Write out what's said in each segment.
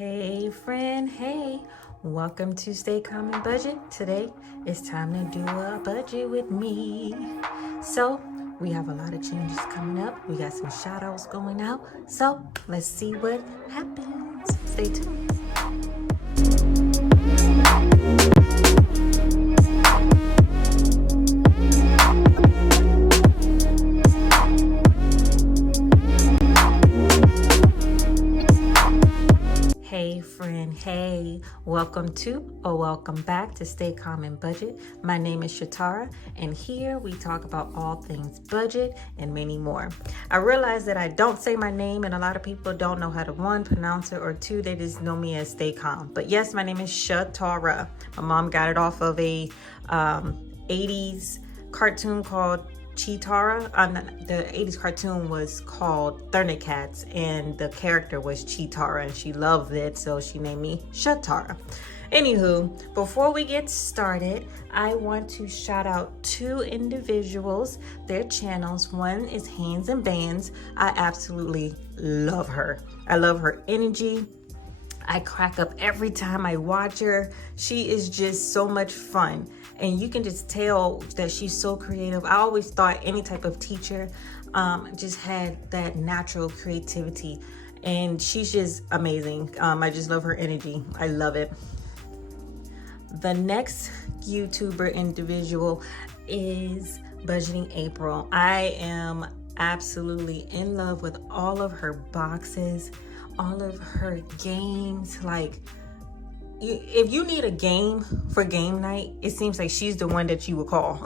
Hey friend, hey, welcome to Stay Calm and Budget. Today it's time to do a budget with me. So we have a lot of changes coming up. We got some shoutouts going out. So let's see what happens. Stay tuned. Hey friend, hey, welcome back to Stay Calm and Budget. My name is Shatara, and here we talk about all things budget and many more. I realize that I don't say my name, and a lot of people don't know how to, one, pronounce it, or two, they just know me as Stay Calm. But yes, my name is Shatara. My mom got it off of a 80s cartoon called Shatara. The 80s cartoon was called Thundercats, and the character was Shatara, and she loved it, so she named me Shatara. Anywho, before we get started, I want to shout out two individuals, their channels. One is Hands and Bands. I absolutely love her. I love her energy. I crack up every time I watch her. She is just so much fun. And you can just tell that she's so creative. I always thought any type of teacher just had that natural creativity. And she's just amazing. I just love her energy. I love it. The next YouTuber individual is Budgeting Apryl. I am absolutely in love with all of her boxes, all of her games. Like, if you need a game for game night, it seems like she's the one that you would call.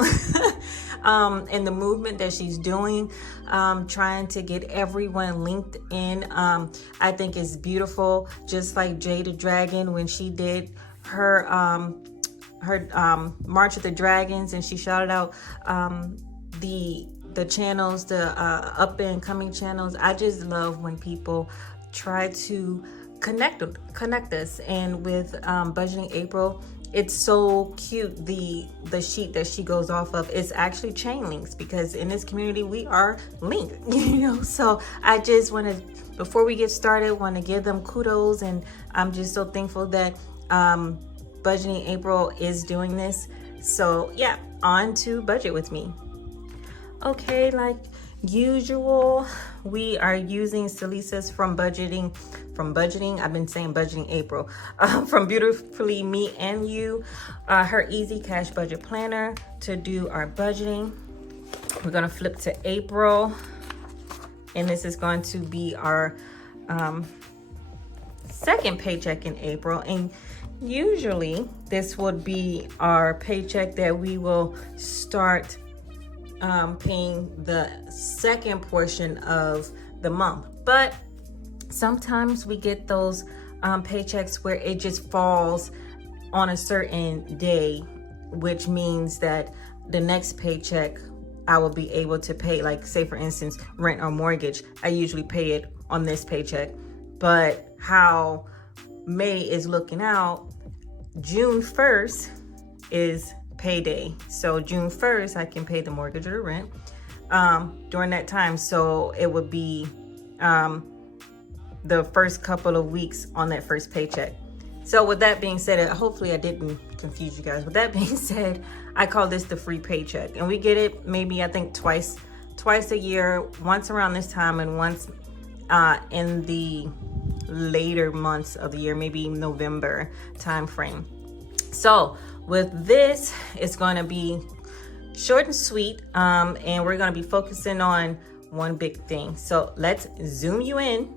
And the movement that she's doing, trying to get everyone linked in, I think is beautiful. Just like Jade the Dragon, when she did her March of the Dragons, and she shouted out the channels, the up and coming channels. I just love when people try to connect us. And with Budgeting Apryl, it's so cute. The sheet that she goes off of is actually chain links, because in this community we are linked, so I just want to, before we get started, want to give them kudos, and I'm just so thankful that Budgeting Apryl is doing this. So yeah, on to budget with me. Okay, like usual, we are using Salisa's from budgeting. I've been saying Budgeting Apryl, from Beautifully Me and You, her easy cash budget planner to do our budgeting. We're gonna flip to April, and this is going to be our second paycheck in April. And usually this would be our paycheck that we will start paying the second portion of the month. But sometimes we get those paychecks where it just falls on a certain day, which means that the next paycheck I will be able to pay, like say for instance, rent or mortgage. I usually pay it on this paycheck. But how May is looking out, June 1st is payday. So June 1st, I can pay the mortgage or the rent during that time. So it would be the first couple of weeks on that first paycheck. So with that being said, hopefully I didn't confuse you guys. With that being said, I call this the free paycheck. And we get it maybe, I think, twice a year, once around this time and once in the later months of the year, maybe November time frame. So with this, it's going to be short and sweet, and we're going to be focusing on one big thing. So let's zoom you in.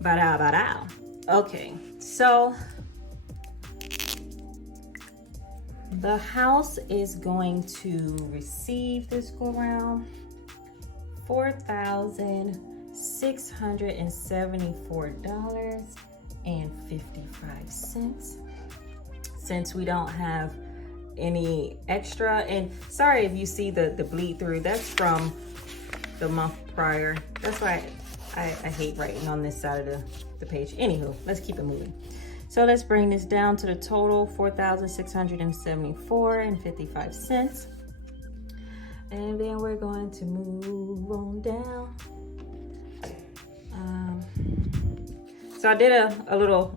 Ba-da-ba-da. Okay, so the house is going to receive this go around $4,674.55. Since we don't have any extra, and sorry if you see the bleed through, that's from the month prior. That's why I hate writing on this side of the page. Anywho, let's keep it moving. So let's bring this down to the total, $4,674.55. And then we're going to move on down. So I did a little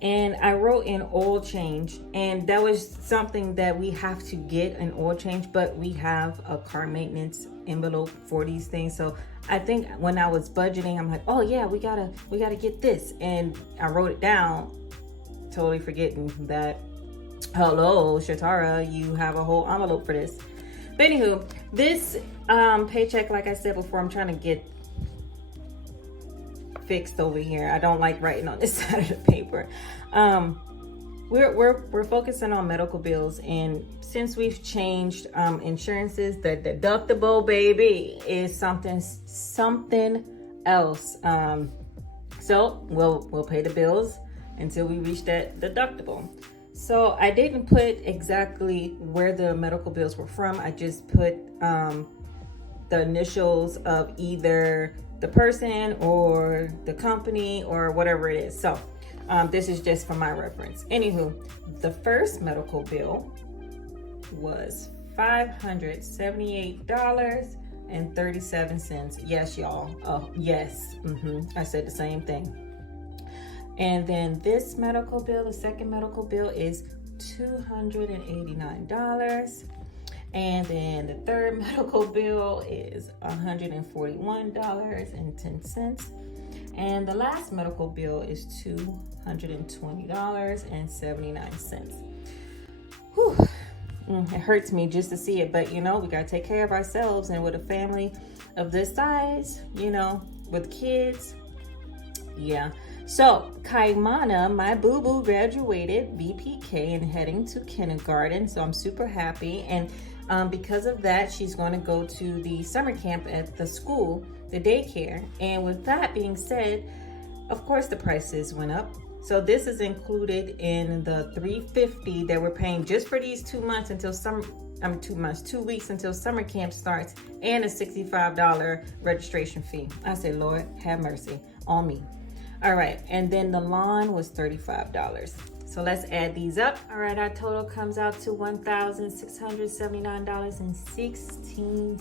and I wrote in oil change, and that was something that we have to get, an oil change, but we have a car maintenance envelope for these things. So I think when I was budgeting, I'm like, oh yeah, we gotta get this, and I wrote it down, totally forgetting that, hello Shatara, you have a whole envelope for this. But anywho, this paycheck, like I said before, I'm trying to get fixed over here. I don't like writing on this side of the paper. We're focusing on medical bills, and since we've changed insurances, the deductible, baby, is something else. So we'll pay the bills until we reach that deductible. So I didn't put exactly where the medical bills were from. I just put the initials of either the person or the company or whatever it is. So this is just for my reference. Anywho, the first medical bill was $578.37. Yes, y'all. Oh, yes. I said the same thing. And then this medical bill, the second medical bill, is $289. And then the third medical bill is $141.10. And the last medical bill is $220.79. Whew. It hurts me just to see it, but you know, we gotta take care of ourselves, and with a family of this size, you know, with kids, yeah. So Kaimana, my boo-boo, graduated BPK and heading to kindergarten, so I'm super happy. And because of that, she's going to go to the summer camp at the school, the daycare. And with that being said, of course the prices went up. So this is included in the $350 that we're paying just for these 2 months until 2 weeks until summer camp starts, and a $65 registration fee. I say, Lord, have mercy on me. All right, and then the lawn was $35. So let's add these up. All right, our total comes out to $1,679.16.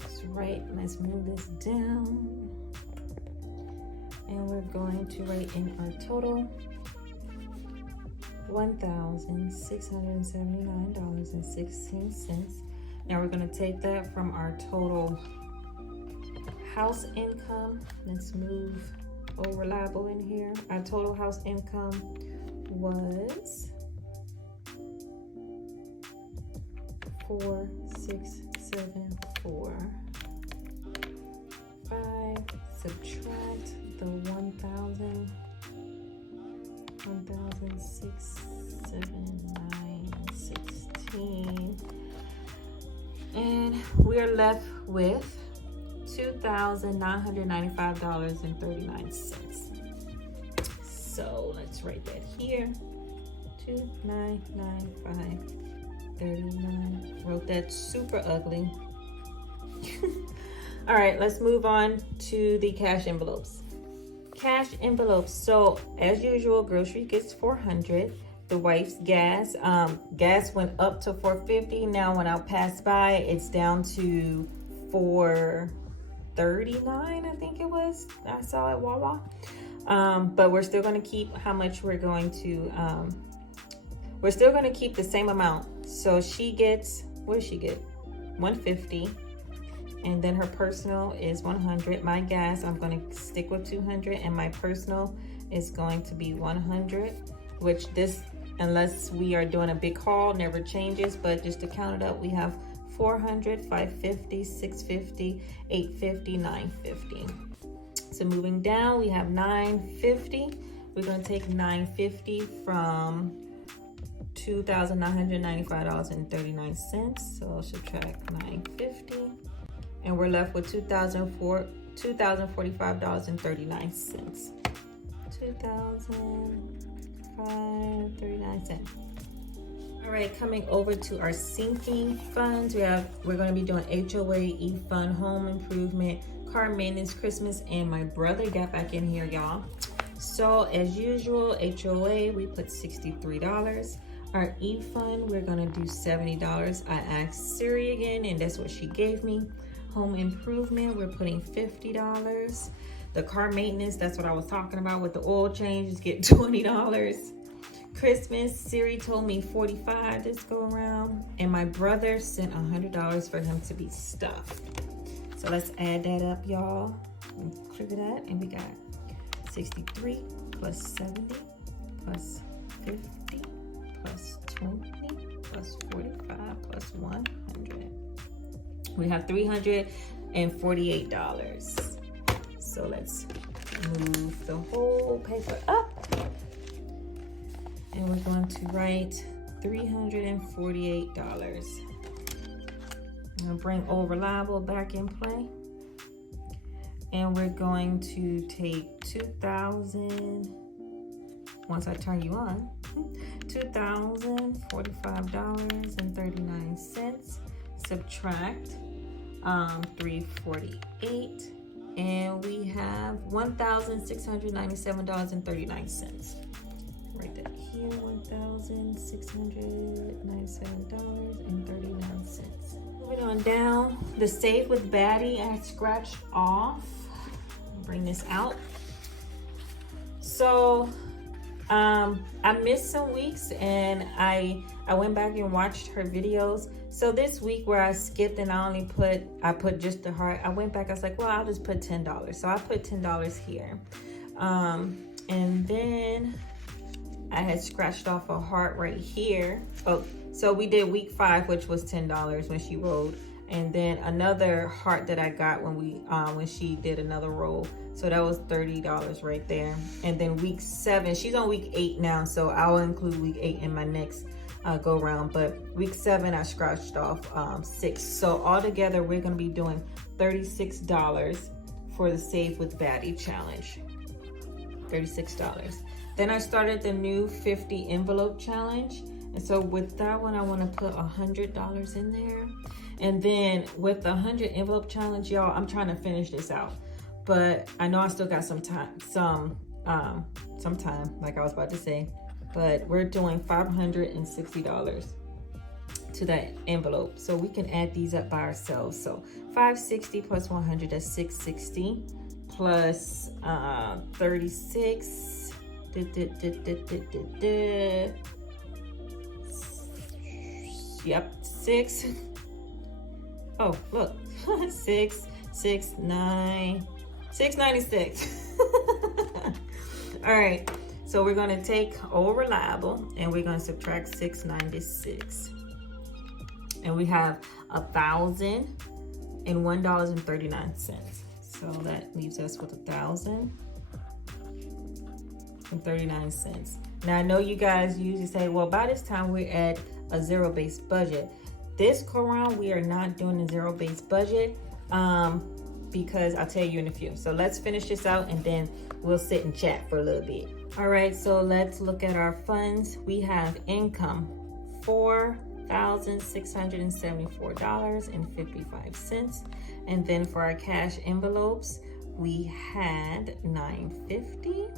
That's right, let's move this down. And we're going to write in our total $1,679.16. Now we're going to take that from our total house income. Let's move old reliable in here. Our total house income was $4,674.5. Subtract the 1,679.16, and we're left with $2,995.39. So let's write that here. $2,995.39. Wrote that super ugly. All right, let's move on to the cash envelopes. Cash envelopes. So as usual, grocery gets $400. The wife's gas. Gas went up to $4.50. Now when I pass by, it's down to $4.39, I think it was. I saw at Wawa. But we're still going to keep how much we're going to. We're still going to keep the same amount. So she gets, what does she get? $150. And then her personal is $100. My gas, I'm going to stick with $200, and my personal is going to be $100, which this, unless we are doing a big haul, never changes. But just to count it up, we have $400, $550, $650, $850, $950. So moving down, we have $950. We're going to take $950 from $2,995.39. So I'll subtract $950. And we're left with $2,045.39. $2,005.39. All right, coming over to our sinking funds, we're going to be doing HOA, E-Fund, home improvement, car maintenance, Christmas, and my brother got back in here, y'all. So as usual, HOA, we put $63. Our E-Fund, we're going to do $70. I asked Siri again, and that's what she gave me. Home improvement, we're putting $50. The car maintenance, that's what I was talking about with the oil change, just get $20. Christmas, Siri told me $45 this go around. And my brother sent $100 for him to be stuffed. So let's add that up, y'all. Clear that, and we got 63 plus 70 plus 50 plus 20 plus 45 plus 100. We have $348. So let's move the whole paper up. And we're going to write $348. I'm gonna bring Old Reliable back in play. And we're going to take 2,000, once I turn you on, $2,045.39, subtract 348, and we have $1,697.39. Write that here, $1,697.39. Moving on down, the Save with Baddie I scratched off. Bring this out. So I missed some weeks, and I went back and watched her videos. So this week where I skipped and I put just the heart, I went back, I was like, well, I'll just put $10. So I put $10 here. And then I had scratched off a heart right here. Oh, so we did week 5, which was $10 when she rolled. And then another heart that I got when she did another roll. So that was $30 right there. And then week 7, she's on week 8 now, so I'll include week 8 in my next go round. But week 7, I scratched off 6. So altogether, we're gonna be doing $36 for the Save with Baddie challenge. $36. Then I started the new 50 envelope challenge. And so with that one, I wanna put $100 in there. And then with the 100 envelope challenge, y'all, I'm trying to finish this out. But I know I still got some time, like I was about to say. But we're doing $560 to that envelope. So we can add these up by ourselves. So 560 plus 100, that's 660, plus 36. Yep, 6. Oh, look, 696. All right, so we're gonna take Old Reliable and we're gonna subtract 696. And we have $1,001.39. So that leaves us with $1,000.39. Now I know you guys usually say, well, by this time we're at a zero-based budget. This go round, we are not doing a zero-based budget because I'll tell you in a few. So let's finish this out and then we'll sit and chat for a little bit. All right, so let's look at our funds. We have income, $4,674.55. And then for our cash envelopes, we had $950.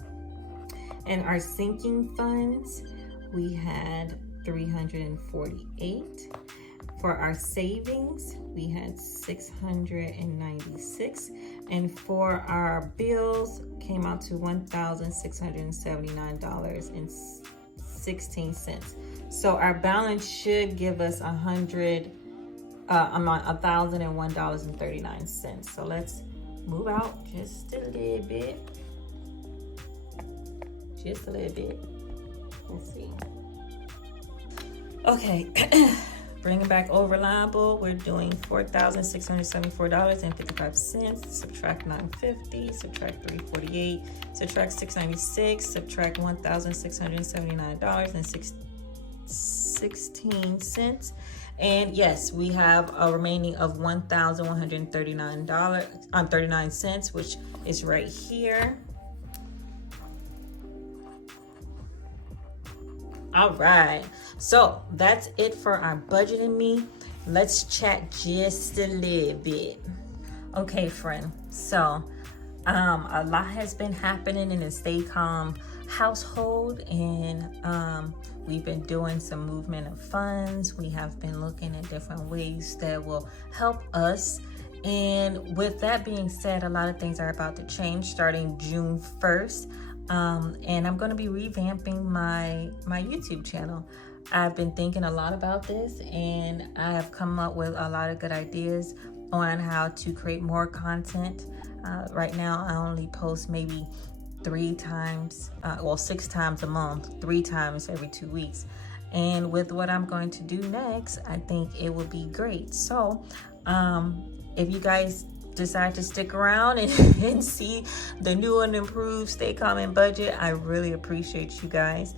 And our sinking funds, we had $348. For our savings, we had $696. And for our bills, came out to $1,679.16. So our balance should give us $1,001.39. So let's move out just a little bit. Just a little bit. Let's see. Okay. Bringing back Old Reliable, we're doing $4,674.55. Subtract 950, subtract 348, subtract 696, subtract $1,679.16. And yes, we have a remaining of $1,139.39, which is right here. All right, so that's it for our budget and me. Let's chat just a little bit. Okay, friend, so a lot has been happening in the Stay Calm household, and we've been doing some movement of funds. We have been looking at different ways that will help us And with that being said, a lot of things are about to change starting June 1st. And I'm going to be revamping my YouTube channel. I've been thinking a lot about this, and I have come up with a lot of good ideas on how to create more content. Right now, I only post maybe 6 times a month, 3 times every 2 weeks. And with what I'm going to do next, I think it will be great. So, if you guys decide to stick around and see the new and improved Stay Calm and Budget, I really appreciate you guys.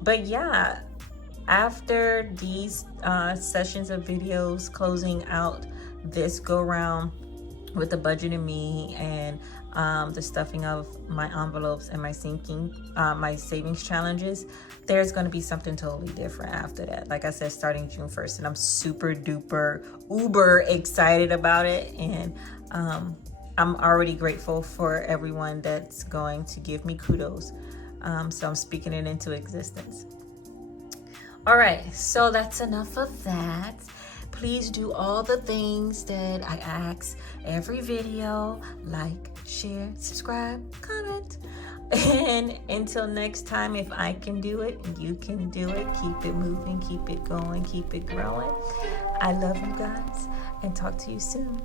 But yeah, after these sessions of videos closing out this go round with the budget and me and the stuffing of my envelopes and my savings challenges, there's going to be something totally different after that. Like I said, starting June 1st, and I'm super duper uber excited about it. And I'm already grateful for everyone that's going to give me kudos. So I'm speaking it into existence. All right, so that's enough of that. Please do all the things that I ask every video: like, share, subscribe, comment. And until next time, if I can do it, you can do it. Keep it moving, keep it going, keep it growing. I love you guys, and talk to you soon.